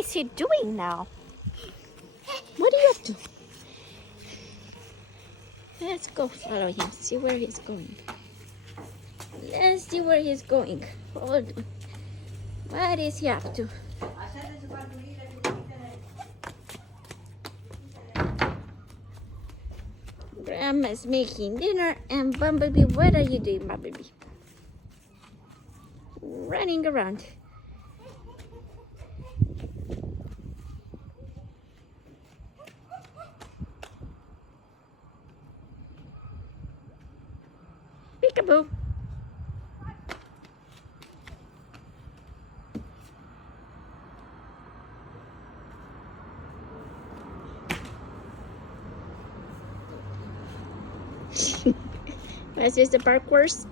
is he doing now? What are you up to? Let's go follow him, see where he's going. Let's see where he's going. Hold on. What is he up to? Grandma's making dinner, and Bumblebee, what are you doing, Bumblebee? Running around. Peekaboo. Was this the park course?